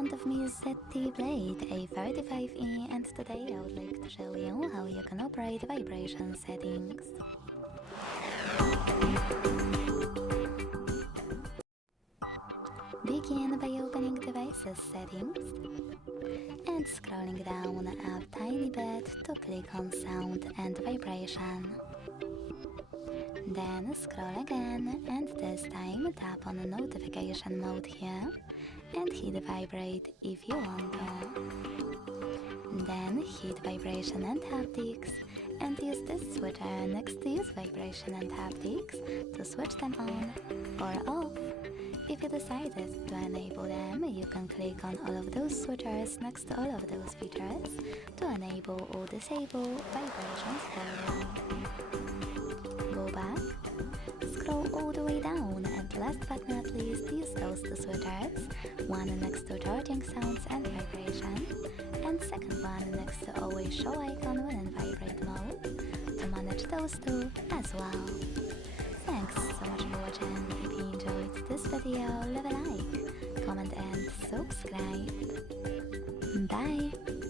front of me is ZTE Blade A35e, and today I would like to show you how you can operate vibration settings. Begin by opening Devices Settings and scrolling down a tiny bit to click on Sound and Vibration. Then scroll again and this time tap on Notification mode here and hit Vibrate if you want to. Then hit Vibration and Haptics and use this switcher next to Use Vibration and Haptics to switch them on or off. If you decided to enable them, you can click on all of those switchers next to all of those features to enable or disable vibrations for you. Go back, scroll all the way down, and last but not least, use those two switchers, one next to charging sounds and vibration, and second one next to always show icon when in vibrate mode, to manage those two as well. Thanks so much for watching. If you enjoyed this video, leave a like, comment and subscribe. Bye!